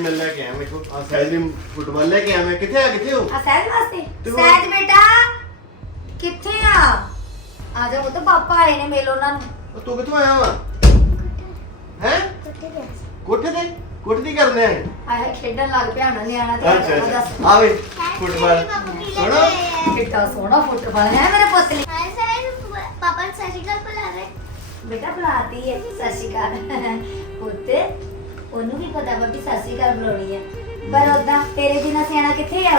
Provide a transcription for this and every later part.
ਮੈਂ ਲੈ ਕੇ ਆਇਆ ਮੇਰੇ ਕੋ ਆ ਸਹਿਜ ਦੀ ਫੁੱਟਬਾਲ ਲੈ ਕੇ ਆਇਆ ਮੈਂ ਕਿੱਥੇ ਆ ਕਿੱਥੇ ਹੋ ਆ ਸਹਿਜ ਵਾਸਤੇ ਤੇ ਉਹ- ਸਹਿਜ ਬੇਟਾ ਕਿੱਥੇ ਆ ਆ ਜਾ ਉਹ ਤਾਂ ਪਾਪਾ ਆਏ ਨੇ ਮਿਲ ਉਹਨਾਂ ਨੂੰ ਉਹ ਤੂੰ ਕਿੱਥੋਂ ਆਇਆ ਵਾ ਹੈ ਕੋਠੇ ਤੇ ਕੋਠੇ ਦੀ ਕਰਨੇ ਆ ਆਇਆ ਖੇਡਣ ਲੱਗ ਪਿਆ ਨਾ ਨਿਆਣਾ ਤੇ ਅੱਛਾ ਉਹਦਾ ਅੱਛਾ ਆ ਵੇ ਫੁੱਟਬਾਲ ਸੁਣੋ ਕਿੱਡਾ ਸੋਹਣਾ ਫੁੱਟਬਾਲ ਹੈ ਮੇਰੇ ਪੁੱਤ ਲਈ ਪਾਪਾ ਨੂੰ ਸਤਿ ਸ਼੍ਰੀ ਅਕਾਲ ਬੁਲਾ ਰਹੇ ਬੇਟਾ ਬੁਲਾਤੀ ਹੈ ਉਹਨੂੰ ਵੀ ਪਤਾ ਵਾ ਕਿ ਸਤਿ ਸ਼੍ਰੀ ਅਕਾਲ ਬੁਲਾਉਣੀ ਹੈ ਪਰ ਉਦਾਂ ਤੇਰੇ ਬਿਨਾ ਸਿਆਣਾ ਕਿੱਥੇ ਆ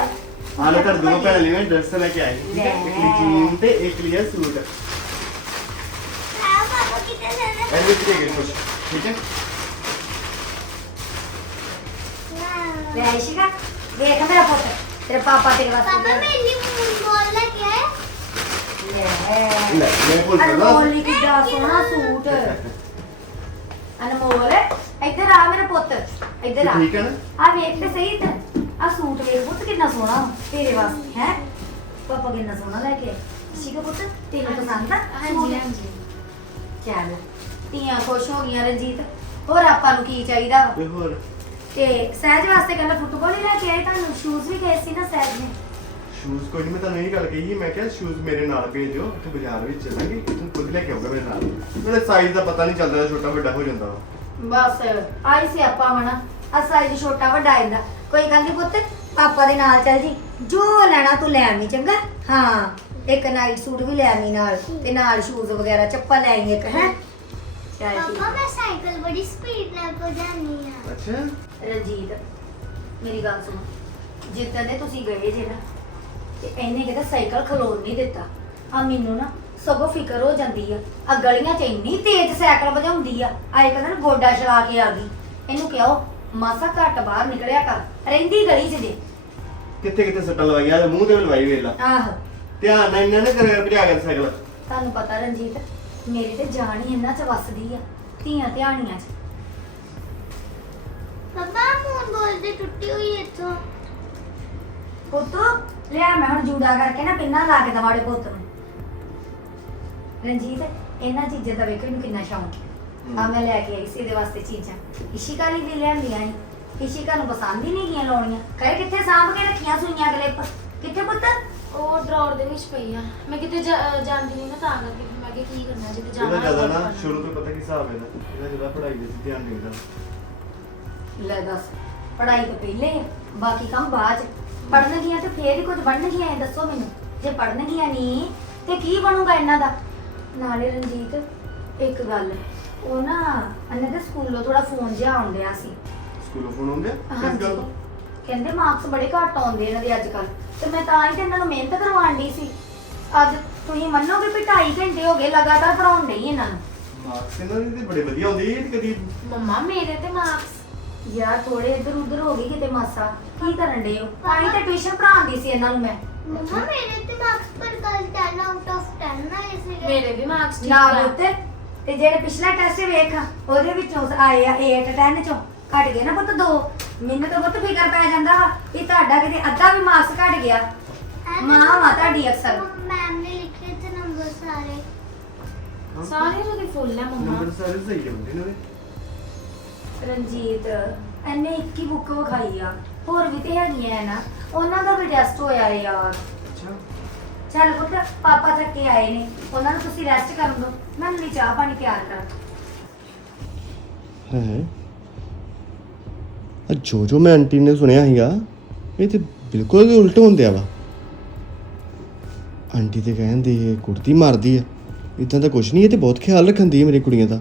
ਆ ਲੈ ਕਰ ਦੋਨੋਂ ਭੈਣ ਲਈ ਮੈਂ ਡਰੈਸ ਲੈ ਕੇ ਆਏ। ਠੀਕ ਹੈ ਇੱਕ ਲਈ ਜੀਨ ਤੇ ਇੱਕ ਲਈ ਇਹ ਸੂਟ। ਹਾਂ ਪਾਪਾ ਕਿੱਥੇ ਜਾਣਾ ਇਹਦੇ ਵਿੱਚ ਦੇ ਗਏ ਕੁਝ ਠੀਕ ਹੈ? ਲੈ ਆਇਸ਼ਿਕਾ ਵੇਖ ਮੇਰਾ ਪੁੱਤ ਤੇਰੇ ਪਾਪਾ ਤੇਰੇ ਵਾਸਤੇ ਪਾਪਾ ਲਈ ਮੂਨ ਬੋਲ ਲੈ ਕੇ ਆਏ। ਲੈ। ਲੈ ਮੈਂ ਭੁੱਲ ਗਿਆ ਅਨਮੋਲ ਲਈ ਕਿੱਡਾ ਸੋਹਣਾ ਸੂਟ। ਅਨਮੋਲ ਇੱਧਰ ਆ ਮੇਰਾ ਪੁੱਤ ਇੱਧਰ ਆ ਠੀਕ ਹੈ ਨਾ ਆ ਵੇਖ ਤੇ ਸਹੀ ਤੇ ਆ ਸੂਟ ਵੇਖ ਪੁੱਤ ਕਿੰਨਾ ਸੋਹਣਾ ਵਾ ਤੇਰੇ ਵਾਸਤੇ ਹੈ ਪਾਪਾ ਕਿੰਨਾ ਸੋਹਣਾ ਲੈ ਕੇ ਸ਼ਿਕਾ ਪੁੱਤ ਤੈਨੂੰ ਪਸੰਦ ਆ ਹਾਂਜੀ, ਹਾਂਜੀ ਚੱਲ ਧੀਆਂ ਖੁਸ਼ ਹੋ ਗਈਆਂ ਰਣਜੀਤ ਹੋਰ ਆਪਾਂ ਨੂੰ ਕੀ ਚਾਹੀਦਾ ਵਾ ਤੇ ਹੋਰ ਤੇ ਸਹਿਜ ਵਾਸਤੇ ਕਹਿੰਦਾ ਫੁੱਟਬਾਲ ਹੀ ਲੈ ਕੇ ਆਏ ਤੁਹਾਨੂੰ ਸ਼ੂਜ਼ ਵੀ ਗਏ ਸੀ ਨਾ ਸਹਿਜ ਨੇ ਸ਼ੂਜ਼ ਕੋਈ ਨਹੀਂ ਮੈਂ ਤੁਹਾਨੂੰ ਇਹ ਗੱਲ ਕਹੀ ਸੀ, ਮੈਂ ਕਿਹਾ ਸ਼ੂਜ਼ ਮੇਰੇ ਨਾਲ ਭੇਜ ਦਿਓ ਇੱਥੇ ਬਾਜ਼ਾਰ ਵਿੱਚ ਚੱਲਾਂਗੇ ਇੱਥੋਂ ਖੁਦ ਲੈ ਕੇ ਆਊਗਾ ਮੇਰੇ ਨਾਲ। ਮੇਰੇ ਸਾਈਜ਼ ਦਾ ਪਤਾ ਨਹੀਂ ਚੱਲਦਾ ਛੋਟਾ ਵੱਡਾ ਹੋ ਜਾਂਦਾ ਵਾ। ਬਸ ਆਈ ਸੀ ਆਪਾਂ ਮਣਾ ਆ ਸਾਈਜ਼ ਛੋਟਾ ਵੱਡਾ ਆਇੰਦਾ ਕੋਈ ਗੱਲ ਨੀ ਪੁੱਤ ਪਾਪਾ ਦੇ ਨਾਲ ਚੱਲ ਜੀ। ਜੋ ਲੈਣਾ ਤੂੰ ਲੈ ਆਵੀਂ ਚੰਗਾ? ਹਾਂ ਇੱਕ ਨਾਈਟ ਸੂਟ ਵੀ ਲੈ ਆਵੀਂ ਨਾਲ ਤੇ ਨਾਲ ਸ਼ੂਜ਼ ਵਗੈਰਾ ਚੱਪਲ ਲੈ ਆਈ ਇੱਕ ਹੈ? ਚੱਲ ਠੀਕ। ਪਾਪਾ ਮੈਂ ਸਾਈਕਲ ਬੜੀ ਸਪੀਡ ਨਾਲ ਕੋ ਜਾਨੀ ਆ। ਅੱਛਾ। ਰਣਜੀਤ ਮੇਰੀ ਗੱਲ ਸੁਣੋ। ਜਿੱਦਾਂ ਦੇ ਤੁਸੀਂ ਗਏ ਜੇ ਨਾ ਤੇ ਇਹਨੇ ਕਿਤੇ ਸਾਈਕਲ ਖਲੋਣ ਨਹੀਂ ਦਿੱਤਾ। ਆ ਮੈਨੂੰ ਨਾ ਸਗੋਂ ਫਿਕਰ ਹੋ ਜਾਂਦੀ ਆ। ਆ ਗਲੀਆਂ 'ਚ ਇੰਨੀ ਤੇਜ਼ ਸਾਈਕਲ ਵਜਾਉਂਦੀ ਆ। ਆਏ ਕਹਿੰਦਾ ਗੋਡਾ ਛਲਾ ਕੇ ਆ ਗਈ। ਇਹਨੂੰ ਕਹੋ ਮਾਸਾ ਘੱਟ ਬਾਹਰ ਨਿਕਲਿਆ ਕਰ। ਰਹਿੰਦੀ ਗਲੀ 'ਚ ਜੇ। ਕਿੱਥੇ ਕਿੱਥੇ ਸੱਟਾਂ ਲਵਾਈਆਂ? ਮੂੰਹ ਤੇ ਵੀ ਲਵਾਈ ਵੇਲਾ ਆਹੋ। ਧਿਆਨ ਨਾਲ ਇਹਨਾਂ ਨੇ ਕਰਿਆ ਭਜਾ ਕੇ ਸਾਈਕਲ। ਤੁਹਾਨੂੰ ਪਤਾ ਰਣਜੀਤ ਮੇਰੀ ਤੇ ਜਾਨ ਹੀ ਇਹਨਾਂ 'ਚ ਵੱਸਦੀ ਆ ਧੀਆਂ ਧਿਆਣੀਆਂ 'ਚ। ਪਾਪਾ ਮੂਨ ਬੋਲ ਦੀ ਟੁੱਟੀ ਹੋਈ ਇੱਥੋਂ। ਪੁੱਤ ਲਿਆ ਮੈਂ ਹੁਣ ਜੂੜਾ ਕਰਕੇ ਨਾ ਪਿੰਨਾ ਲਾ ਕੇ ਦਵਾੜੇ ਪੁੱਤ ਨੂੰ। ਰਣਜੀਤ ਇਹਨਾਂ ਚੀਜ਼ਾਂ ਦਾ ਵੇਖਣ ਨੂੰ ਕਿੰਨਾ ਸ਼ੌਂਕ ਹੈ। ਆ ਮੈਂ ਲੈ ਕੇ ਆਈ ਸੀ ਇਹਦੇ ਵਾਸਤੇ ਚੀਜ਼ਾਂ। ਇਸ਼ਿਕਾ ਲਈ ਵੀ ਲਿਆਂਦੀਆਂ ਸੀ ਇਸ਼ਿਕਾ ਨੂੰ ਪਸੰਦ ਹੀ ਨਹੀਂ ਗਈਆਂ ਲਾਉਣੀਆਂ। ਕਹੇ ਕਿੱਥੇ ਸਾਂਭ ਕੇ ਰੱਖੀਆਂ ਸੂਈਆਂ ਕਲਿੱਪ ਕਿੱਥੇ ਪੁੱਤ? ਉਹ ਡਰਾਅਰ ਦੇ ਵਿੱਚ ਪਈ ਆ। ਮੈਂ ਕਿਤੇ ਜਾ- ਜਾਂਦੀ ਨਹੀਂ ਨਾ ਤਾਂ ਕਰਕੇ। ਫਿਰ ਮੈਂ ਕਿਹਾ ਕੀ ਕਰਨਾ ਜਿੱਤੇ ਜਾਣਾ ਇਹਦਾ ਜ਼ਿਆਦਾ ਤਾਂ ਨਾ। ਸ਼ੁਰੂ ਤੋਂ ਪਤਾ ਕੀ ਹਿਸਾਬ ਹੈ ਇਹਦਾ। ਇਹਦਾ ਜ਼ਿਆਦਾ ਪੜ੍ਹਾਈ ਦੇ ਵਿੱਚ ਧਿਆਨ ਦਿੰਦਾ। ਲੈ ਦੱਸ ਪੜਾਈ ਤਾਂ ਪਹਿਲੇ ਬਾਕੀ ਕੰਮ ਬਾਅਦ ਚ। ਪੜਨਗੀਆਂ ਤੇ ਫੇਰ ਹੀ ਕੁਝ ਬਣਨਗੀਆਂ ਇਹ ਦੱਸੋ ਮੈਨੂੰ। ਜੇ ਪੜਨਗੀਆਂ ਨਹੀਂ ਤੇ ਕੀ ਬਣੂਗਾ ਇਹਨਾਂ ਦਾ? ਨਾਲੇ ਰਣਜੀਤ ਇੱਕ ਗੱਲ ਉਹ ਨਾ ਇਹਨਾਂ ਦੇ ਸਕੂਲੋਂ ਥੋੜਾ ਫੋਨ ਜਿਹਾ ਆਉਣ ਡਿਆ ਸੀ। ਸਕੂਲੋਂ ਫੋਨ ਆਉਂਦੇ ਕਿਸ ਗੱਲ ਹਾਂਜੀ। ਕਹਿੰਦੇ ਮਾਰਕਸ ਬੜੇ ਘੱਟ ਆਉਂਦੇ ਇਹਨਾਂ ਦੇ ਅੱਜ ਕੱਲ ਤੇ ਮੈਂ ਤਾਂ ਹੀ ਤੇ ਇਹਨਾਂ ਨੂੰ ਮਿਹਨਤ ਕਰਵਾਉਣ ਦੀ ਸੀ। ਅੱਜ ਤੁਸੀਂ ਮੰਨੋਗੇ ਵੀ 2.5 ਘੰਟੇ ਹੋ ਗਏ ਲਗਾਤਾਰ ਪੜਾਉਣ ਡਈ ਇਹਨਾਂ ਨੂੰ। ਮਾਰਕਸ ਇਹਨਾਂ ਦੀ ਤੇ ਬੜੇ ਵਧੀਆ ਹੁੰਦੀ ਕਦੀ ਮੰਮਾ ਮੇਰੇ ਤੇ ਮਾਰਕਸ ਯਾਰ ਥੋੜੇ ਇੱਧਰ ਉੱਧਰ ਹੋ ਗਈ ਕਿਤੇ ਮਾਸਾ। ਕੀ ਕਰਨ ਡੇ ਹੋ? ਤਾਂ ਹੀ ਤੇ ਟਿਊਸ਼ਨ ਪੜਾਉਂਦੀ ਸੀ ਇਹਨਾਂ ਨੂੰ ਮੈਂ। ਮਮਾ ਮੇਰੇ ਤੇ ਮਾਰਕਸ ਪਰ ਕੱਲ 10 ਆਊਟ ਆਫ 10 ਆਏ ਸੀਗੇ। ਮੇਰੇ ਵੀ ਮਾਰਕਸ ਠੀਕ ਨਾ ਆ। ਪੁੱਤ ਤੇ ਜਿਹੜੇ ਪਿਛਲਾ ਟੈਸਟ ਵੇਖ ਉਹਦੇ ਵਿੱਚੋਂ ਆਏ ਆ 8 10 ਚੋਂ। ਘਟ ਗਏ ਨਾ ਪੁੱਤ ਦੋ। ਮੈਨੂੰ ਤਾਂ ਪੁੱਤ ਫਿਕਰ ਪੈ ਜਾਂਦਾ ਵਾ ਵੀ ਤੁਹਾਡਾ ਕਿਤੇ ਅੱਧਾ ਵੀ ਮਾਰਕਸ ਘਟ ਗਿਆ। ਮਾਂ ਵਾ ਤੁਹਾਡੀ ਅਕਸਰ। ਮੈਮ ਨੇ ਲਿਖੇ ਤੇ ਨੰਬਰ ਸਾਰੇ। ਸਾਰੇ ਜਿਹਦੇ ਫੁੱਲ ਆ ਮੰਮਾ। ਨੰਬਰ ਸਾਰੇ ਸਹੀ ਹੁੰਦੇ ਨੇ ਉਹਦੇ। ਰਣਜੀਤ ਐਨੇ ਇੱਕ ਹੀ ਬੁੱਕ ਵਿਖਾਈ ਆ। ਹੋਰ ਵੀ ਤੇ ਹੈਗੀਆਂ ਐ ਨਾ ਉਹਨਾਂ ਦਾ ਵੀ ਟੈਸਟ ਹੋਇਆ ਯਾਰ ਅੱਛਾ। ਚੱਲ ਪੁੱਤ ਪਾਪਾ ਥੱਕੇ ਆਏ ਨੇ। ਉਹਨਾਂ ਨੂੰ ਤੁਸੀਂ ਰੈਸਟ ਕਰਨ ਦਿਓ ਮੈਂ ਲਈ ਚਾਹ ਪਾਣੀ ਤਿਆਰ ਕਰਾਂ। ਹੈ? ਆ ਜੋ ਜੋ ਮੈਂ ਆਂਟੀ ਨੇ ਸੁਣਿਆ ਸੀਗਾ ਇਹ ਤੇ ਬਿਲਕੁਲ ਹੀ ਉਲਟ ਹੁੰਦਿਆ ਵਾ। ਆਂਟੀ ਤੇ ਕਹਿੰਦੀ ਇਹ ਕੁੜਤੀ ਮਾਰਦੀ ਆ ਇਦਾਂ ਦਾ ਕੁਛ ਨਹੀਂ ਇਹ ਤੇ ਬਹੁਤ ਖਿਆਲ ਰੱਖੰਦੀ ਹੈ ਮੇਰੀ ਕੁੜੀਆਂ ਦਾ।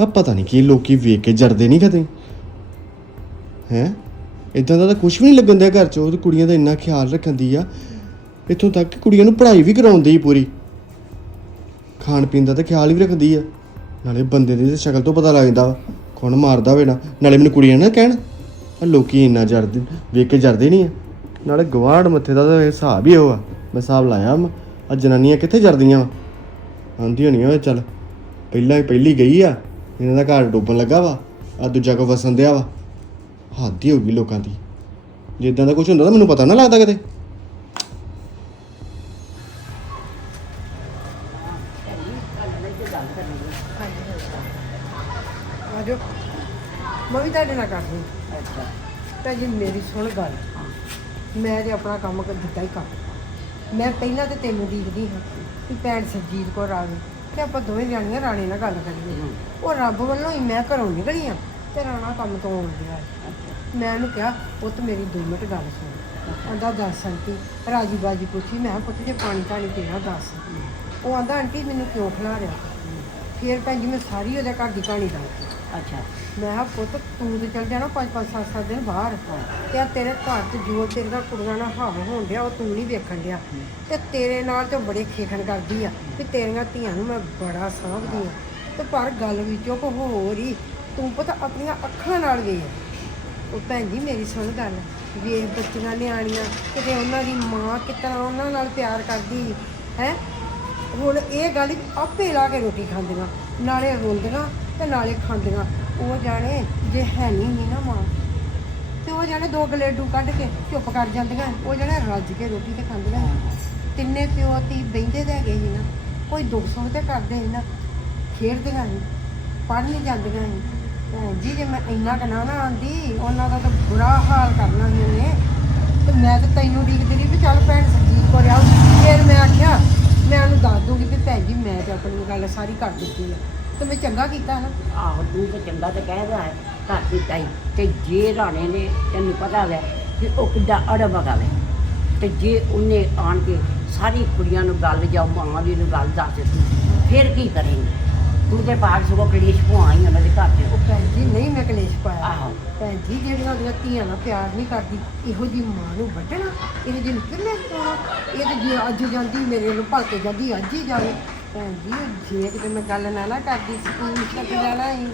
ਆ ਪਤਾ ਨਹੀਂ ਕੀ ਲੋਕੀ ਵੇਖ ਕੇ ਜਰਦੇ ਨਹੀਂ ਕਦੇ। ਹੈ? ਇਦਾਂ ਦਾ ਤਾਂ ਕੁਝ ਵੀ ਨਹੀਂ ਲੱਗਣ ਦਿਆ ਘਰ ਚ ਉਹ ਤੇ ਕੁੜੀਆਂ ਦਾ ਇੰਨਾ ਖਿਆਲ ਰੱਖੰਦੀ ਆ। ਇੱਥੋਂ ਤੱਕ ਕਿ ਕੁੜੀਆਂ ਨੂੰ ਪੜ੍ਹਾਈ ਵੀ ਕਰਾਉਂਦੀ ਹੀ ਪੂਰੀ। ਖਾਣ ਪੀਣ ਦਾ ਤਾਂ ਖਿਆਲ ਵੀ ਰੱਖਦੀ ਆ। ਨਾਲੇ ਬੰਦੇ ਦੀ ਤੇ ਸ਼ਕਲ ਤੋਂ ਪਤਾ ਲੱਗਦਾ ਵਾ, ਕੌਣ ਮਾਰਦਾ ਹੋਵੇ ਨਾ। ਨਾਲੇ ਮੈਨੂੰ ਕੁੜੀਆਂ ਨਾ ਕਹਿਣ ਆ ਲੋਕੀ ਇੰਨਾ ਜਰਦੇ ਵੇਖ ਕੇ ਜਰਦੇ ਨਹੀਂ ਆ। ਨਾਲੇ ਗਵਾਂਢ ਮੱਥੇ ਦਾ ਤਾਂ ਹਿਸਾਬ ਹੀ ਉਹ ਆ। ਮੈਂ ਹਿਸਾਬ ਲਾਇਆ ਆ ਜਨਾਨੀਆਂ ਕਿੱਥੇ ਜਰਦੀਆਂ ਵਾ? ਆਂਦੀ ਹੋਣੀ ਓਏ ਚੱਲ। ਪਹਿਲਾਂ ਹੀ ਪਹਿਲੀ ਗਈ ਆ। ਇਹਨਾਂ ਦਾ ਘਰ ਡੁੱਬਣ ਲੱਗਾ ਵਾ ਆ ਦੂਜਾ ਕੋ ਵਸਣ ਦਿਆ ਵਾ। ਹੱਦ ਹੀ ਹੋ ਗਈ ਲੋਕਾਂ ਦੀ। ਜਿੱਦਾਂ ਦਾ ਕੁਝ ਹੁੰਦਾ ਤਾਂ ਮੈਨੂੰ ਪਤਾ ਨਾ ਲੱਗਦਾ ਕਦੇ ਆਜੋ। ਮੈਂ ਵੀ ਤੁਹਾਡੇ ਨਾ ਕਰਦੀ। ਅੱਛਾ। ਭੈਣ ਜੀ ਮੇਰੀ ਸੁਣ ਗੱਲ। ਮੈਂ ਤੇ ਆਪਣਾ ਕੰਮ ਕਰ ਦਿੱਤਾ ਹੀ ਕਰ ਮੈਂ ਪਹਿਲਾਂ ਤੇ ਤੈਨੂੰ ਦੇਖਦੀ ਹਾਂ ਕਿ ਭੈਣ ਸਰਜੀਤ ਕੌਰ ਆਵੇ ਤੇ ਆਪਾਂ ਦੋਵੇਂ ਜਾਣੀਆਂ ਰਾਣੇ ਨਾਲ ਗੱਲ ਕਰੀਏ। ਉਹ ਰੱਬ ਵੱਲੋਂ ਹੀ ਮੈਂ ਘਰੋਂ ਨਿਕਲੀ ਆ ਤੇ ਰਾਣਾ ਕੰਮ ਤੋਂ ਆਉਣ ਗਿਆ ਮੈਂ ਉਹਨੂੰ ਕਿਹਾ ਉਹ ਤੇ ਮੇਰੀ ਦੋ ਮਿੰਟ ਗੱਲ ਸੁਣ। ਆਂਦਾ ਦੱਸ ਆਂਟੀ। ਰਾਜੀ ਬਾਜੀ ਪੁੱਛੀ ਮੈਂ ਕਿਹਾ, ਪੁੱਤ ਜੇ ਪਾਣੀ ਧਾਣੀ ਪੀਣਾ ਦੱਸ। ਉਹ ਆਂਦਾ ਆਂਟੀ ਮੈਨੂੰ ਕਿਉਂ ਖਿਲਾ ਰਿਹਾ ਫਿਰ ਭੈਣ ਜੀ ਮੈਂ ਸਾਰੀ ਉਹਦੇ ਘਰ ਦੀ ਕਹਾਣੀ ਦੱਸਦੀ। ਅੱਛਾ। ਮੈਂ ਕਿਹਾ ਪੁੱਤ ਤੂੰ ਤੇ ਚੱਲ ਜਾਣਾ ਪੰਜ ਪੰਜ ਸੱਤ ਸੱਤ ਦਿਨ ਬਾਹਰ। ਤੇ ਆਹ ਤੇਰੇ ਘਰ 'ਚ ਜੋ ਤੇਰੀਆਂ ਕੁੜੀਆਂ ਨਾਲ ਹਾਵ ਹੋਣ ਡਿਆ ਉਹ ਤੂੰ ਨਹੀਂ ਵੇਖਣ ਡਿਆ। ਤੇ ਤੇਰੇ ਨਾਲ ਤੇ ਬੜੇ ਖੇਖਣ ਕਰਦੀ ਆ ਕਿ ਤੇਰੀਆਂ ਧੀਆਂ ਨੂੰ ਮੈਂ ਬੜਾ ਸਾਂਭਦੀ ਆ। ਤੇ ਪਰ ਗੱਲ ਵਿੱਚੋਂ ਕੋ ਹੋਰ ਹੀ ਤੂੰ ਪਤਾ ਆਪਣੀਆਂ ਅੱਖਾਂ ਨਾਲ ਵੇਖ। ਉਹ ਭੈਣ ਜੀ ਮੇਰੀ ਸੁਣ ਗੱਲ। ਵੇਖ ਬੱਚੀਆਂ ਨਿਆਣੀਆਂ ਕਿਤੇ ਉਹਨਾਂ ਦੀ ਮਾਂ ਕਿਤਨਾ ਉਹਨਾਂ ਨਾਲ ਪਿਆਰ ਕਰਦੀ ਹੈ? ਹੁਣ ਇਹ ਗੱਲ ਵੀ ਆਪੇ ਲਾ ਕੇ ਰੋਟੀ ਖਾਂਦੀਆਂ ਨਾਲੇ ਰੋਂਦੀਆਂ। ਤੇ ਨਾਲੇ ਖਾਂਦੀਆਂ। ਉਹ ਜਾਣੇ ਜੇ ਹੈ ਨਹੀਂ ਨੀ ਨਾ ਮਾਂ। ਤੇ ਉਹ ਜਾਣੇ ਦੋ ਗਲੇਡੂ ਕੱਢ ਕੇ ਚੁੱਪ ਕਰ ਜਾਂਦੀਆਂ। ਉਹ ਜਾਣੇ ਰੱਜ ਕੇ ਰੋਟੀ ਤੇ ਖਾਂਦੀਆਂ। ਤਿੰਨੇ ਪਿਓ ਤੀ ਬਹਿੰਦੇ ਤੇ ਹੈਗੇ ਸੀ ਨਾ। ਕੋਈ ਦੁੱਖ ਸੁੱਖ ਤੇ ਕਰਦੇ ਸੀ ਨਾ। ਖੇਡਦੀਆਂ ਸੀ। ਪੜ੍ਹ ਨਹੀਂ ਜਾਂਦੀਆਂ ਸੀ। ਭੈਣ ਜੀ, ਜੇ ਮੈਂ ਇੰਨਾ ਕੁ ਨਾ ਆਂਦੀ, ਉਹਨਾਂ ਦਾ ਤਾਂ ਬੁਰਾ ਹਾਲ ਕਰਨਾ ਸੀ ਉਹਨੇ। ਤੇ ਮੈਂ ਤਾਂ ਤੈਨੂੰ ਉਡੀਕਦੀ ਰਹੀ ਵੀ ਚੱਲ ਭੈਣ ਸਰਜੀਤ ਕੋਲ ਆਉ ਫਿਰ ਮੈਂ ਆਖਿਆ, ਮੈਂ ਉਹਨੂੰ ਦੱਸ ਦੂੰਗੀ ਵੀ ਭੈਣ ਜੀ, ਮੈਂ ਤੇ ਆਪਣੀ ਗੱਲ ਸਾਰੀ ਕਰ ਦਿੱਤੀ ਆ। ਤੇ ਮੈਂ ਚੰਗਾ ਕੀਤਾ ਨਾ। ਆਹੋ ਤੂੰ ਤਾਂ ਚੰਗਾ ਤੇ ਕਹਿਦਾ ਹੈ ਘਰ ਦੀ ਤਾਈ ਤੇ ਜੇ ਰਾਣੇ ਨੇ ਤੈਨੂੰ ਪਤਾ ਹੈ ਕਿ ਉਹ ਕਿੱਡਾ ਅੜਬ ਹੈਗਾ ਵੇ। ਤੇ ਜੇ ਉਹਨੇ ਆਣ ਕੇ ਸਾਰੀ ਕੁੜੀਆਂ ਨੂੰ ਗੱਲ ਜਾਂ ਮਾਂ ਦੀ ਨੂੰ ਗੱਲ ਦੱਸ ਦਿੱਤੀ ਫਿਰ ਕੀ ਕਰੇਂਗੀ? ਤੂੰ ਤੇ ਪਾਗ ਸਗੋਂ ਕਲੇਸ਼ ਪਵਾਈ ਉਹਨਾਂ ਦੇ ਘਰ ਉਹ ਚ ਭੈਣ ਜੀ ਨਹੀਂ ਮੈਂ ਕਲੇਸ਼ ਪਾਇਆ। ਆਹੋ। ਭੈਣ ਜੀ ਜਿਹੜੀਆਂ ਉਹਦੀਆਂ ਧੀਆਂ ਨਾਲ ਪਿਆਰ ਨਹੀਂ ਕਰਦੀ ਇਹੋ ਜੀ ਮਾਂ ਨੂੰ ਵੱਢਣਾ ਇਹੋ ਜਿਹੀ ਨੂੰ ਕਿੰਨੇ ਪਾਉਣਾ ਇਹ ਤਾਂ ਜੇ ਅੱਜ ਜਾਂਦੀ ਮੇਰੇ ਨੂੰ ਭਲ ਕੇ ਜਾਂਦੀ ਅੱਜ ਹੀ ਜਾਵੇ। ਭੈਣ ਜੀ, ਜੇ ਕਿਤੇ ਮੈਂ ਗੱਲ ਨਾ ਨਾ ਕਰਦੀ, ਸਕੂਲ ਤੱਕ ਜਾਣਾ ਹੀ।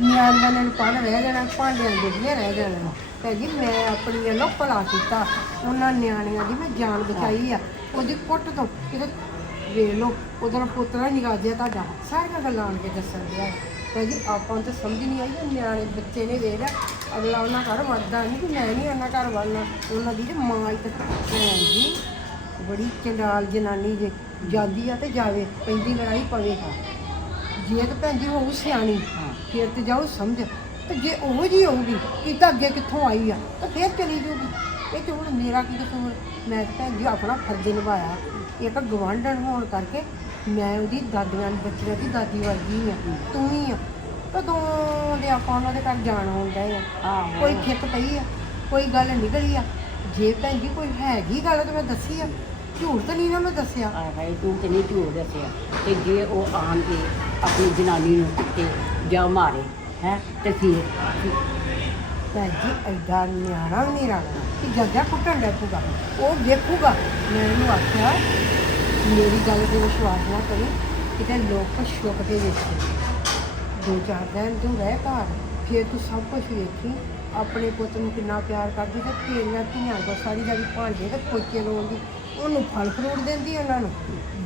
ਨਿਆਣੀਆਂ ਨੇ ਪੜ੍ਹ ਰਹਿ ਜਾਣਾ, ਭਾਂਡਿਆਂ ਦੇ ਰਹਿ ਜਾਣਾ। ਭੈਣ ਜੀ, ਮੈਂ ਆਪਣੀ ਵੱਲੋਂ ਭਲਾ ਕੀਤਾ ਉਹਨਾਂ ਨਿਆਣਿਆਂ ਦੀ ਮੈਂ ਜਾਨ ਬਚਾਈ ਆ। ਉਹਦੀ ਕੁੱਟ ਤੋਂ ਕਿਤੇ ਵੇਖ ਲਓ, ਉਹਦਾ ਪੁੱਤਰਾ ਨਿਗਾਹ ਜਿਹਾ ਤੁਹਾਡਾ। ਸਾਰੀਆਂ ਗੱਲਾਂ ਆਣ ਕੇ ਦੱਸਣ ਦਿਆ। ਭੈਣ ਜੀ, ਆਪਾਂ ਨੂੰ ਤਾਂ ਸਮਝ ਨਹੀਂ ਆਈ ਉਹ ਨਿਆਣੇ ਬੱਚੇ ਨੇ ਵੇਖ ਲਿਆ। ਅਗਲਾ ਉਹਨਾਂ ਘਰ ਵੜਦਾ ਨਹੀਂ ਕਿ ਮੈਂ ਨਹੀਂ ਉਹਨਾਂ ਘਰ ਵੜਨਾ ਉਹਨਾਂ ਦੀ ਤੇ ਮਾਂ ਇੱਕ ਭੈਣ ਜੀ। ਬੜੀ ਚੰਡਾਲ ਜਨਾਨੀ ਜੇ ਜਾਂਦੀ ਆ ਤੇ ਜਾਵੇ ਪੈਂਦੀ ਲੜਾਈ ਪਵੇ ਜੇ ਤੇ ਭੈਣ ਜੀ ਹੋਊ ਸਿਆਣੀ ਫਿਰ ਤੇ ਜਾਓ ਸਮਝ। ਤੇ ਜੇ ਉਹੋ ਜੀ ਹੋਊਗੀ ਕਿ ਤਾਂ ਅੱਗੇ ਕਿੱਥੋਂ ਆਈ ਆ ਤਾਂ ਫਿਰ ਚਲੀ ਜਾਊਗੀ। ਇਹ ਤੇ ਹੁਣ ਮੇਰਾ ਕੀ ਕਸੂਰ? ਮੈਂ ਤਾਂ ਜੀ ਆਪਣਾ ਫਰਜ਼ ਨਿਭਾਇਆ। ਇੱਕ ਗਵਾਂਢਣ ਹੋਣ ਕਰਕੇ ਮੈਂ ਉਹਦੀ ਦਾਦੀਆਂ ਦੀ ਬੱਚਿਆਂ ਦੀ ਦਾਦੀ ਵਰਗੀ ਆ ਤੂੰ ਹੀ ਆ। ਕਦੋਂ ਦੇ ਆਪਾਂ ਉਹਨਾਂ ਦੇ ਘਰ ਜਾਣ ਆਉਂਦਾ ਆ। ਕੋਈ ਖਿੱਕ ਪਈ ਆ ਕੋਈ ਗੱਲ ਨਿਕਲੀ ਆ। ਜੇ ਭੈਣ ਜੀ ਕੋਈ ਹੈਗੀ ਗੱਲ ਤਾਂ ਮੈਂ ਦੱਸੀ ਆ। ਝੂਠ ਤਾਂ ਨਹੀਂ ਨਾ ਮੈਂ ਦੱਸਿਆ। ਆ ਭਾਈ ਤੂੰ ਤੇ ਨਹੀਂ ਝੂਠ ਦੱਸਿਆ। ਤੇ ਜੇ ਉਹ ਆਣ ਕੇ ਆਪਣੀ ਜਨਾਨੀ ਨੂੰ ਤੇ ਜਾਂ ਮਾਰੇ ਹੈ ਤੇ ਫਿਰ? ਭੈਣ ਜੀ ਐਡਾ ਨਿਆਣਾ ਵੀ ਨਹੀਂ ਰਾਣਾ ਕਿ ਜੱਜਾ ਕੁੱਟਣ ਲੱਪੂਗਾ ਉਹ ਦੇਖੂਗਾ ਮੈਂ ਇਹਨੂੰ ਆਖਿਆ ਮੇਰੀ ਗੱਲ ਤੇ ਵਿਸ਼ਵਾਸ ਨਾ ਕਰੀ ਕਿਤੇ ਲੋਕ ਸ਼ੁਕ ਦੇ ਵਿੱਚ ਦੋ ਚਾਰ ਦਿਨ ਤੂੰ ਰਹਿ ਘਰ। ਜੇ ਤੂੰ ਸਭ ਕੁਝ ਵੇਖੀ, ਆਪਣੇ ਪੁੱਤ ਨੂੰ ਕਿੰਨਾ ਪਿਆਰ ਕਰਦੀ ਤੇ ਤੇਰੀਆਂ ਧੀਆਂ ਕੋ ਸਾਰੀ ਜਿਹੜੀ ਭਾਂਡੇ ਤੇ ਪੋਚੇ ਲਾਉਂਦੀ ਉਹਨੂੰ ਫਲ ਫਰੂਟ ਦਿੰਦੀ ਉਹਨਾਂ ਨੂੰ?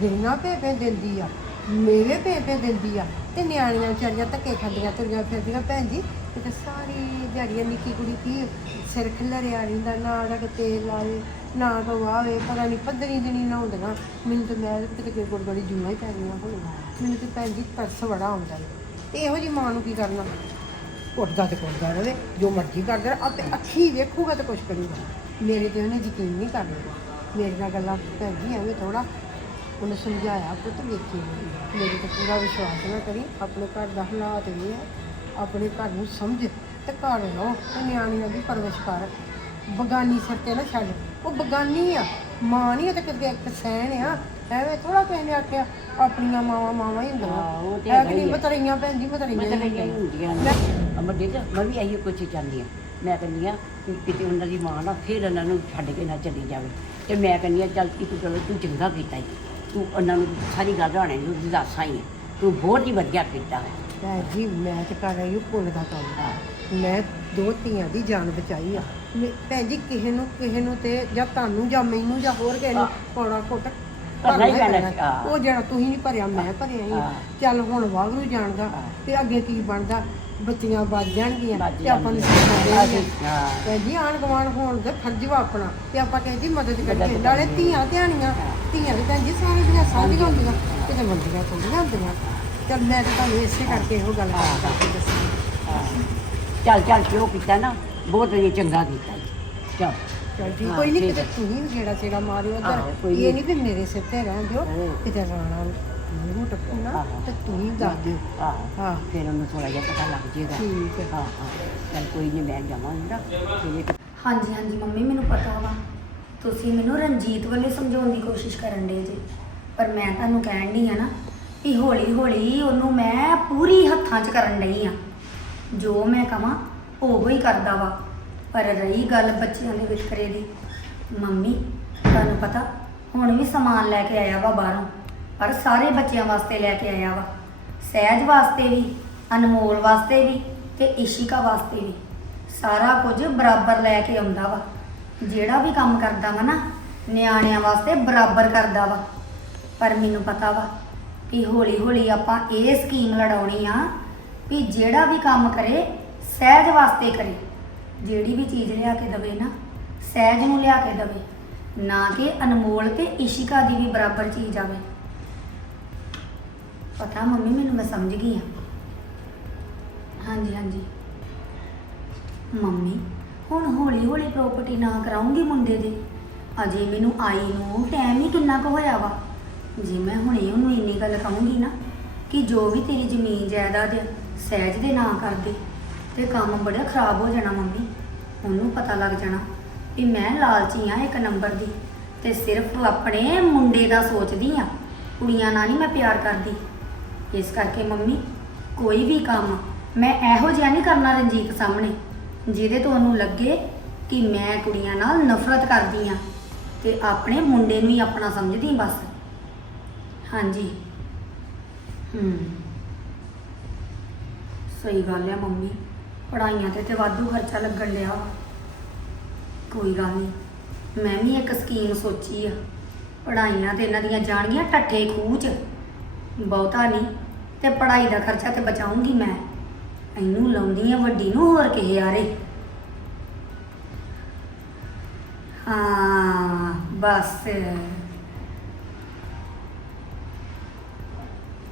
ਦੇਣਾ ਭੇਪੇ ਦਿੰਦੀ ਆ, ਮੇਰੇ ਭੇਪੇ ਦਿੰਦੀ ਆ। ਤੇ ਨਿਆਣੀਆਂ ਵਿਚਾਰੀਆਂ ਧੱਕੇ ਖਾਂਦੀਆਂ, ਤੁਰੀਆਂ ਫਿਰਦੀਆਂ, ਭੈਣ ਜੀ ਤੇ ਸਾਰੀ ਦਿਹਾੜੀਆਂ ਨਿੱਕੀ ਕੁੜੀ ਕੀ ਸਿਰ ਖਿਲਰਿਆ ਰਹਿੰਦਾ, ਨਾ ਉਹਦਾ ਤੇਲ ਲਾਵੇ ਨਾ ਕੋ ਵਾਵੇ ਪਤਾ ਨਹੀਂ ਪੱਧਰੀ ਦਿਨੀ ਨਾ ਹੁੰਦੀਆਂ ਮੈਨੂੰ ਤਾਂ ਮੈਂ ਕਿਤੇ ਕਿ ਗੁਰਗੜੀ ਜੂਆਂ ਹੀ ਪੈ ਗਈਆਂ ਹੋਣੀਆਂ ਮੈਨੂੰ ਤੇ ਭੈਣ ਜੀ ਤਰਸ ਬੜਾ ਆਉਂਦਾ। ਤੇ ਇਹੋ ਜੀ ਮਾਂ ਨੂੰ ਕੀ ਕਰਨਾ? ਉੱਠਦਾ ਤੇ ਕੁੱਟਦਾ ਰਵੇ ਜੋ ਮਰਜ਼ੀ ਕਰਦਾ ਰਹੇ, ਆਪੇ ਅੱਖੀ ਵੇਖੂਗਾ ਤੇ ਕੁਛ ਕਰੂਗਾ। ਮੇਰੇ ਤੇ ਉਹਨੇ ਯਕੀਨ ਨਹੀਂ ਕਰਨਾ ਮੇਰੀਆਂ ਗੱਲਾਂ ਭੈਣ ਜੀ ਐਵੇਂ ਥੋੜਾ ਉਹਨੇ ਸਮਝਾਇਆ ਪੁੱਤ ਵੇਖੀ। ਮੇਰੇ ਤੇ ਪੂਰਾ ਵਿਸ਼ਵਾਸ ਨਾ ਕਰੀ ਆਪਣੇ ਘਰ ਦਾ ਹਾਲਾਤ ਇਹ ਹੈ ਆਪਣੇ ਘਰ ਨੂੰ ਸਮਝ ਤੇ ਘਰ ਰਹੋ ਤੇ ਨਿਆਣੀਆਂ ਦੀ ਪਰਵਰਿਸ਼ ਕਰ। ਬਗਾਨੀ ਸਿਰ ਤੇ ਨਾ ਛੱਡ। ਉਹ ਬਗਾਨੀ ਆ ਮਾਂ ਨਹੀਂ ਉਹ ਤੇ ਕਿਤੇ ਇੱਕ ਆ। ਐਵੇਂ ਥੋੜਾ ਕਿਸੇ ਨੇ ਆਖਿਆ ਆਪਣੀਆਂ ਮਾਵਾਂ ਮਾਵਾਂ ਹੀ ਹਾਂ, ਉਹ ਤੇ ਹੁੰਦੀਆਂ ਹੈ ਹੈਗਾ ਕਿ ਹੀ ਨਹੀਂ ਆ। ਮਤਰੀਆਂ ਭੈਣ ਜੀ ਮਤਰੀਆਂ ਮੈਂ ਤਾਂ ਹੀ ਕਹੀਆਂ ਹੁੰਦੀਆਂ। ਨੇ। ਅਮਰ ਦੇ ਮੈਂ ਵੀ ਇਹੀ ਕੁਛ ਚਾਹੁੰਦੀ ਆ ਮੈਂ ਕਹਿੰਦੀ ਆ ਕਿ ਕਿਤੇ ਉਹਨਾਂ ਦੀ ਮਾਂ ਨਾ ਫਿਰ ਉਹਨਾਂ ਨੂੰ ਛੱਡ ਕੇ ਨਾ ਚਲੀ ਜਾਵੇ। ਤੇ ਮੈਂ ਕਹਿੰਦੀ ਆ ਚੱਲ ਇੱਕ ਗੱਲ ਤੂੰ ਚੰਗਾ ਕੀਤਾ ਈ। ਤੂੰ ਉਹਨਾਂ ਨੂੰ ਸਾਰੀ ਗੱਲ ਰਾਣੇ ਨੂੰ ਦੱਸਾਂ ਹੀ ਤੂੰ ਬਹੁਤ ਹੀ ਵਧੀਆ ਕੀਤਾ ਹੈ। ਭੈਣ ਜੀ ਮੈਂ ਤੇ ਕਰ ਰਹੀ ਹਾਂ ਪੁੱਲ ਦਾ ਕੰਮ। ਮੈਂ ਦੋ ਧੀਆਂ ਦੀ ਜਾਨ ਬਚਾਈ ਆ। ਮੈਂ- ਭੈਣ ਜੀ ਕਿਸੇ ਨੂੰ ਕਿਸੇ ਨੂੰ ਤੇ ਜਾਂ ਤੁਹਾਨੂੰ ਜਾਂ ਮੈਨੂੰ ਜਾਂ ਹੋਰ ਕਿਸੇ ਨੂੰ ਪਾਉਣਾ ਘੁੱਟ ਭਰਨਾ ਹੀ ਭਰਨਾ ਪੈਣਾ ਸੀ, ਹਾਂ। ਉਹ ਜਿਹੜਾ ਤੁਸੀਂ ਨਹੀਂ ਭਰਿਆ ਮੈਂ ਭਰਿਆ ਹੀ ਹਾਂ। ਚੱਲ ਹੁਣ ਵਾਗਰੂ ਜਾਣਦਾ ਹਾਂ। ਤੇ ਅੱਗੇ ਕੀ ਬਣਦਾ ਬੱਚੀਆਂ ਵੱਜ ਜਾਣਗੀਆਂ ਵੱਜ ਤੇ ਆਪਾਂ ਨੂੰ ਜਾਣਗੀਆਂ। ਸਿੱਖਾ ਅਸੀਂ, ਦੇਣਗੇ ਹਾਂ। ਭੈਣ ਜੀ ਆਣ ਗਵਾਣ ਹੋਣ ਦਾ ਫਰਜ਼ ਵਾ ਆਪਣਾ ਤੇ ਆਪਾਂ ਕਹਿੰਦੇ ਜੀ ਮਦਦ ਕਰੀਏ। ਨਾਲੇ ਧੀਆਂ ਧਿਆਣੀਆਂ ਧੀਆਂ ਵੀ ਜੀ ਸਾਰੇ ਦੀਆਂ ਸਾਂਝੀਆਂ ਹੁੰਦੀਆਂ ਕਿਤੇ ਵੰਡੀਆਂ ਥੋੜੀਆਂ ਹੁੰਦੀਆਂ ਚੱਲ ਮੈਂ ਤਾਂ ਤੁਹਾਨੂੰ ਇਸੇ ਕਰਕੇ ਇਹੋ ਗੱਲ ਕਰਕੇ ਦੱਸੀ ਚੱਲ ਚੱਲ ਜੋ ਕੀਤਾ ਨਾ ਬਹੁਤ ਵਧੀਆ ਚੰਗਾ ਕੀਤਾ ਚੱਲ ਚਲ ਠੀਕ ਕੋਈ ਨਹੀਂ ਕਿਤੇ ਹੈ। ਤੁਸੀਂ ਜਿਹੜਾ ਜਿਹੜਾ ਮਾਰਿਓ ਉਧਰ। ਕੋਈ ਇਹ ਨਹੀਂ। ਨਹੀਂ ਵੀ ਮੇਰੇ ਸਿਰ ਤੇ ਰਹਿਣ ਦਿਓ ਹਾਂ। ਕਿਤੇ ਰਾਣਾ ਮੂੰਹ ਟੱਪੂ ਨਾ। ਤੇ ਤੁਸੀਂ ਦੱਸ ਦਿਓ। ਆਹੋ। ਹਾਂ। ਫਿਰ ਉਹਨੂੰ ਥੋੜਾ ਜਿਹਾ ਪਤਾ ਲੱਗ ਜਾਏਗਾ। ਠੀਕ ਹੈ। ਹਾਂ ਹਾਂ। ਚੱਲ ਕੋਈ ਨਹੀਂ ਮੈਂ ਜਾਵਾਂਗੀ ਨਾ ਫਿਰ ਇਹ ਹਾਂਜੀ ਹਾਂਜੀ ਮੰਮੀ ਮੈਨੂੰ ਪਤਾ ਵਾ। ਤੁਸੀਂ ਮੈਨੂੰ ਰਣਜੀਤ ਵੱਲੋਂ ਸਮਝਾਉਣ ਦੀ ਕੋਸ਼ਿਸ਼ ਕਰਨ ਦੇ ਜੇ। ਪਰ ਮੈਂ ਤੁਹਾਨੂੰ ਕਹਿਣ ਡਈ ਆ ਨਾ ਵੀ ਹੌਲੀ ਹੌਲੀ ਉਹਨੂੰ ਮੈਂ ਪੂਰੀ ਹੱਥਾਂ 'ਚ ਕਰਨ ਡਈ ਆ। ਜੋ ਮੈਂ ਕਹਾਂ ਉਹੋ ਹੀ ਕਰਦਾ ਵਾ। ਪਰ ਰਹੀ ਗੱਲ ਬੱਚਿਆਂ ਦੇ ਵਿਤਕਰੇ ਦੀ। ਮੰਮੀ, ਤੁਹਾਨੂੰ ਪਤਾ, ਹੁਣ ਵੀ ਸਮਾਨ ਲੈ ਕੇ ਆਇਆ ਵਾ ਬਾਹਰੋਂ, ਪਰ ਸਾਰੇ ਬੱਚਿਆਂ ਵਾਸਤੇ ਲੈ ਕੇ ਆਇਆ ਵਾ। ਸਹਿਜ ਵਾਸਤੇ ਵੀ, ਅਨਮੋਲ ਵਾਸਤੇ ਵੀ ਤੇ ਇਸ਼ਿਕਾ ਵਾਸਤੇ ਵੀ। ਸਾਰਾ ਕੁਝ ਬਰਾਬਰ ਲੈ ਕੇ ਆਉਂਦਾ ਵਾ। ਜਿਹੜਾ ਵੀ ਕੰਮ ਕਰਦਾ ਵਾ ਨਾ, ਨਿਆਣਿਆਂ ਵਾਸਤੇ ਬਰਾਬਰ ਕਰਦਾ ਵਾ। ਪਰ ਮੈਨੂੰ ਪਤਾ ਵਾ ਕਿ ਹੌਲੀ ਹੌਲੀ ਆਪਾਂ ਇਹ ਸਕੀਮ ਲੜਾਉਣੀ ਆ ਵੀ ਜਿਹੜਾ ਵੀ ਕੰਮ ਕਰੇ, ਸਹਿਜ ਵਾਸਤੇ ਕਰੇ। ਜਿਹੜੀ ਵੀ ਚੀਜ਼ ਲਿਆ ਕੇ ਦਵੇ ਨਾ, ਸਹਿਜ ਨੂੰ ਲਿਆ ਕੇ ਦਵੇ, ਨਾ ਕਿ ਅਨਮੋਲ ਤੇ ਇਸ਼ਿਕਾ ਦੀ ਵੀ ਬਰਾਬਰ ਚੀਜ਼ ਆਵੇ। ਪਤਾ ਮੰਮੀ, ਮੈਨੂੰ ਮੈਂ ਸਮਝ ਗਈ ਆ ਹਾਂਜੀ ਹਾਂਜੀ। ਮੰਮੀ, ਹੁਣ ਹੌਲੀ ਹੌਲੀ ਪ੍ਰਾਪਰਟੀ ਨਾ ਕਰਾਉਂਗੀ ਮੁੰਡੇ ਦੇ। ਅਜੇ ਮੈਨੂੰ ਆਈ ਨੂੰ ਟਾਈਮ ਹੀ ਕਿੰਨਾ ਕੁ ਹੋਇਆ ਵਾ। ਜੇ ਮੈਂ ਹੁਣੇ ਉਹਨੂੰ ਇੰਨੀ ਗੱਲ ਕਹੂੰਗੀ ਨਾ, ਕਿ ਜੋ ਵੀ ਤੇਰੀ ਜ਼ਮੀਨ ਜਾਇਦਾਦ ਸਹਿਜ ਦੇ ਨਾਂ ਕਰ ਦੇ, ਤੇ ਕੰਮ ਬੜਾ ਖਰਾਬ ਹੋ ਜਾਣਾ ਮੰਮੀ। ਉਹਨੂੰ ਪਤਾ ਲੱਗ ਜਾਣਾ ਵੀ ਮੈਂ ਲਾਲਚੀ ਆ ਇੱਕ ਨੰਬਰ ਦੀ ਤੇ ਸਿਰਫ ਆਪਣੇ ਮੁੰਡੇ ਦਾ ਸੋਚਦੀ ਆ ਕੁੜੀਆਂ ਨਾਲ ਨਹੀਂ ਮੈਂ ਪਿਆਰ ਕਰਦੀ। ਇਸ ਕਰਕੇ ਮੰਮੀ, ਕੋਈ ਵੀ ਕੰਮ ਮੈਂ ਇਹੋ ਜਿਹਾ ਨਹੀਂ ਕਰਨਾ ਰਣਜੀਤ ਸਾਹਮਣੇ, ਜਿਹਦੇ ਤੋਂ ਉਹਨੂੰ ਲੱਗੇ ਕਿ ਮੈਂ ਕੁੜੀਆਂ ਨਾਲ ਨਫ਼ਰਤ ਕਰਦੀ ਆ ਤੇ ਆਪਣੇ ਮੁੰਡੇ ਨੂੰ ਹੀ ਆਪਣਾ ਸਮਝਦੀ ਬਸ। ਹਾਂਜੀ। ਹੂੰ। ਸਹੀ ਗੱਲ ਹੈ ਮੰਮੀ। ਪੜਾਈਆਂ ਤੇ ਤੇ ਵਾਧੂ ਖਰਚਾ ਲੱਗਣ ਡਿਆ ਵਾ। ਕੋਈ ਗੱਲ ਨਹੀਂ ਮੈਂ ਵੀ ਇੱਕ ਸਕੀਮ ਸੋਚੀ ਆ। ਪੜਾਈਆਂ ਤੇ ਇਹਨਾਂ ਦੀਆਂ ਜਾਣਗੀਆਂ ਠੱਠੇ ਖੂਹ 'ਚ। ਬਹੁਤਾ ਨਹੀਂ ਤੇ ਪੜਾਈ ਦਾ ਖਰਚਾ ਤੇ ਬਚਾਉਂਗੀ ਮੈਂ। ਇਹਨੂੰ ਲਾਉਂਦੀ ਆ ਵੱਡੀ ਨੂੰ ਹੋਰ ਕਿਸੇ ਆਰੇ ਹਾਂ, ਬਸ।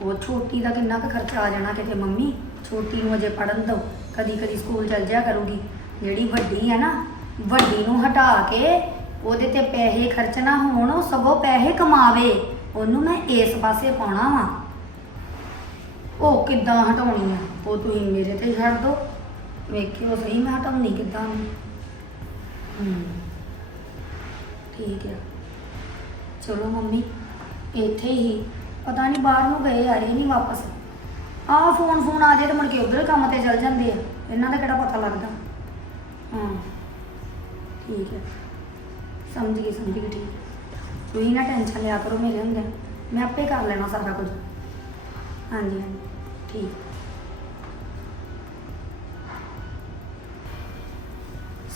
ਉਹ ਛੋਟੀ ਦਾ ਕਿੰਨਾ ਕੁ ਖਰਚਾ ਆ ਜਾਣਾ ਕਿਤੇ ਮੰਮੀ? ਛੋਟੀ ਨੂੰ ਅਜੇ ਪੜਨ ਦੋ ਕਦੀ ਕਦੀ ਸਕੂਲ ਚਲ ਜਾ ਕਰੂਗੀ। ਜਿਹੜੀ ਵੱਡੀ ਹੈ ਨਾ, ਵੱਡੀ ਨੂੰ ਹਟਾ ਕੇ ਉਹਦੇ ਤੇ ਪੈਸੇ ਖਰਚ ਨਾ ਹੋਣ, ਉਹ ਸਗੋਂ ਪੈਸੇ ਕਮਾਵੇ। ਉਹਨੂੰ ਮੈਂ ਇਸ ਪਾਸੇ ਪਾਉਣਾ ਵਾ। ਉਹ ਕਿੱਦਾਂ ਹਟਾਉਣੀ ਆ? ਉਹ ਤੁਸੀਂ ਮੇਰੇ ਤੇ ਛੱਡ ਦੋ। ਵੇਖਿਓ ਸਹੀ ਮੈਂ ਹਟਾਉਣੀ ਕਿੱਦਾਂ ਨੂੰ ਹੂੰ। ਠੀਕ ਹੈ ਚਲੋ ਮੰਮੀ, ਇੱਥੇ ਹੀ। ਪਤਾ ਨਹੀਂ ਬਾਹਰ ਨੂੰ ਗਏ ਆਏ ਨਹੀਂ ਵਾਪਸ। ਆਹ ਫੋਨ ਫੋਨ ਆ ਜੇ ਤੇ ਮੁੜ ਕੇ ਉਧਰ ਕੰਮ ਤੇ ਚਲ ਜਾਂਦੇ ਆ। ਇਹਨਾਂ ਦਾ ਕਿਹੜਾ ਪਤਾ ਲੱਗਦਾ। ਹਾਂ, ਠੀਕ ਹੈ। ਸਮਝ ਗਈ ਸਮਝ ਗਈ ਠੀਕ ਤੁਸੀਂ ਨਾ ਟੈਨਸ਼ਨ ਲਿਆ ਕਰੋ, ਮੇਰੇ ਹੁੰਦੇ। ਮੈਂ ਆਪੇ ਕਰ ਲੈਣਾ ਸਾਰਾ ਕੁਝ। ਹਾਂਜੀ ਹਾਂਜੀ, ਠੀਕ।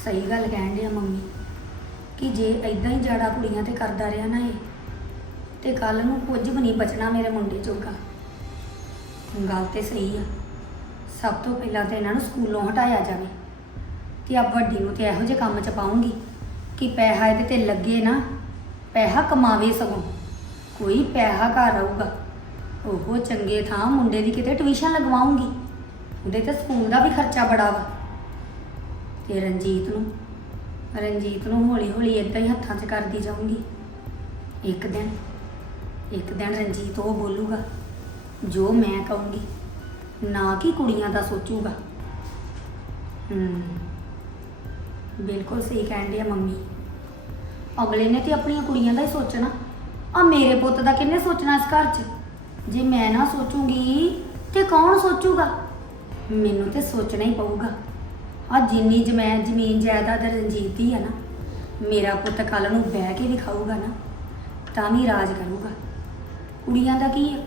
ਸਹੀ ਗੱਲ ਕਹਿਣ ਡਈ ਆ ਮੰਮੀ, ਕਿ ਜੇ ਐਦਾਂ ਹੀ ਜਾੜਾ ਕੁੜੀਆਂ ਤੇ ਕਰਦਾ ਰਿਹਾ ਨਾ ਇਹ, ਤੇ ਕੱਲ ਨੂੰ ਕੁਝ ਵੀ ਨਹੀਂ ਬਚਣਾ ਮੇਰੇ ਮੁੰਡੇ ਜੋਗਾ। ਗੱਲ ਤੇ ਸਹੀ ਆ। ਸਭ ਤੋਂ ਪਹਿਲਾਂ ਤਾਂ ਇਹਨਾਂ ਨੂੰ ਸਕੂਲੋਂ ਹਟਾਇਆ ਜਾਵੇ। ਤੇ ਆ ਵੱਡੀ ਨੂੰ ਤੇ ਇਹੋ ਜਿਹੇ ਕੰਮ 'ਚ ਪਾਉਂਗੀ ਕਿ ਪੈਸਾ ਇਹਦੇ ਤੇ ਲੱਗੇ ਨਾ, ਪੈਸਾ ਕਮਾਵੇ ਸਗੋਂ। ਕੋਈ ਪੈਸਾ ਘਰ ਆਊਗਾ। ਉਹ ਚੰਗੇ ਥਾਂ ਮੁੰਡੇ ਦੀ ਕਿਤੇ ਟਿਊਸ਼ਨ ਲਗਵਾਉਂਗੀ। ਉਹਦੇ ਤੇ ਸਕੂਲ ਦਾ ਵੀ ਖਰਚਾ ਬੜਾ ਵਾ। ਤੇ ਰਣਜੀਤ ਨੂੰ ਰਣਜੀਤ ਨੂੰ ਹੌਲੀ ਹੌਲੀ ਇਦਾਂ ਹੀ ਹੱਥਾਂ 'ਚ ਕਰਦੀ ਜਾਊਂਗੀ। ਇੱਕ ਦਿਨ ਇੱਕ ਦਿਨ ਰਣਜੀਤ ਉਹ ਬੋਲੂਗਾ ਜੋ ਮੈਂ ਕਹੂੰਗੀ, ਨਾ ਕਿ ਕੁੜੀਆਂ ਦਾ ਸੋਚੂਗਾ। ਹੂੰ, ਬਿਲਕੁਲ ਸਹੀ ਕਹਿੰਦੇ ਆ ਮੰਮੀ। ਅਗਲੇ ਨੇ ਤੇ ਆਪਣੀਆਂ ਕੁੜੀਆਂ ਦਾ ਹੀ ਸੋਚਣਾ। ਆ ਮੇਰੇ ਪੁੱਤ ਦਾ ਕਿੰਨੇ ਸੋਚਣਾ ਇਸ ਘਰ 'ਚ? ਜੇ ਮੈਂ ਨਾ ਸੋਚੂੰਗੀ ਤੇ ਕੌਣ ਸੋਚੂਗਾ? ਮੈਨੂੰ ਤੇ ਸੋਚਣਾ ਹੀ ਪਊਗਾ। ਆ ਜਿੰਨੀ ਜਮੈ, ਜ਼ਮੀਨ ਜਾਇਦਾਦ ਰਣਜੀਤ ਦੀ ਆ ਨਾ, ਮੇਰਾ ਪੁੱਤ ਕੱਲ ਨੂੰ ਬਹਿ ਕੇ ਵੀ ਖਾਊਗਾ ਨਾ, ਤਾਂ ਵੀ ਰਾਜ ਕਰੂਗਾ। ਕੁੜੀਆਂ ਦਾ ਕੀ ਹੈ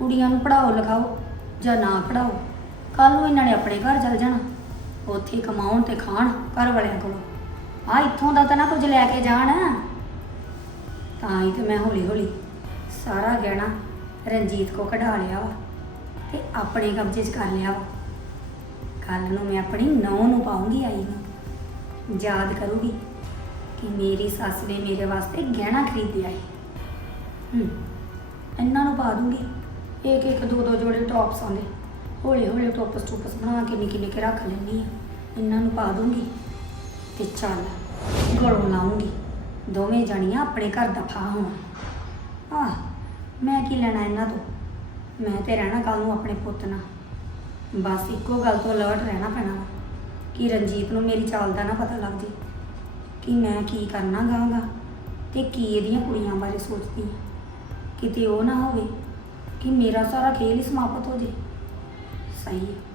ਕੁੜੀਆਂ ਨੂੰ ਪੜਾਓ ਲਿਖਾਓ ਜਾਂ ਨਾ ਪੜਾਓ ਕੱਲ ਨੂੰ ਇਹਨਾਂ ਨੇ ਆਪਣੇ ਘਰ ਚਲ ਜਾਣਾ, ਉੱਥੇ ਹੀ ਕਮਾਉਣ ਤੇ ਖਾਣ ਘਰ ਵਾਲਿਆਂ ਕੋਲੋਂ। ਆ ਇੱਥੋਂ ਦਾ ਤਾਂ ਨਾ ਕੁਝ ਲੈ ਕੇ ਜਾਣ। ਤਾਂ ਹੀ ਤੇ ਮੈਂ ਹੌਲੀ ਹੌਲੀ ਸਾਰਾ ਗਹਿਣਾ ਰਣਜੀਤ ਕੋ ਕਢਾ ਲਿਆ ਵਾ ਤੇ ਆਪਣੇ ਕਬਜ਼ੇ 'ਚ ਕਰ ਲਿਆ ਵਾ। ਕੱਲ ਨੂੰ ਮੈਂ ਆਪਣੀ ਨੌਂ ਨੂੰ ਪਾਉਂਗੀ ਆਈ ਨੂੰ। ਯਾਦ ਕਰੂਗੀ ਕਿ ਮੇਰੀ ਸੱਸ ਨੇ ਮੇਰੇ ਵਾਸਤੇ ਗਹਿਣਾ ਖਰੀਦਿਆ ਹੈ ਹੂੰ, ਇਹਨਾਂ ਨੂੰ ਪਾ ਦੂੰਗੀ। ਇੱਕ ਇੱਕ ਦੋ ਦੋ ਜੋੜੇ ਟੌਪਸ ਆਉਂਦੇ। ਹੌਲੀ ਹੌਲੀ ਟੋਪਸ ਟੋਪਸ ਬਣਾ ਕੇ ਨਿੱਕੇ ਨਿੱਕੇ ਰੱਖ ਲੈਣੀ ਆ ਇਹਨਾਂ ਨੂੰ ਪਾ ਦੂੰਗੀ ਤੇ ਚੱਲ ਗਲੋਂ ਲਾਉਂਗੀ। ਦੋਵੇਂ ਜਣੀਆਂ ਆਪਣੇ ਘਰ ਦਾ ਫਾਹ ਹੋਣ। ਆਹ, ਮੈਂ ਕੀ ਲੈਣਾ ਇਹਨਾਂ ਤੋਂ? ਮੈਂ ਤੇ ਰਹਿਣਾ ਕੱਲ ਨੂੰ ਆਪਣੇ ਪੁੱਤ ਨਾਲ। ਬਸ ਇੱਕੋ ਗੱਲ ਤੋਂ ਅਲਰਟ ਰਹਿਣਾ ਪੈਣਾ ਵਾ ਕਿ ਰਣਜੀਤ ਨੂੰ ਮੇਰੀ ਚਾਲ ਦਾ ਨਾ ਪਤਾ ਲੱਗ ਜੇ ਕਿ ਮੈਂ ਕੀ ਕਰਨਾ ਗਾਂਗਾ ਤੇ ਕੀ ਇਹਦੀਆਂ ਕੁੜੀਆਂ ਬਾਰੇ ਸੋਚਦੀ ਹਾਂ। ਕਿਤੇ ਉਹ ਨਾ ਹੋਵੇ ਕਿ ਮੇਰਾ ਸਾਰਾ ਖੇਲ ਹੀ ਸਮਾਪਤ ਹੋ ਜੇ। ਸਹੀ ਹੈ।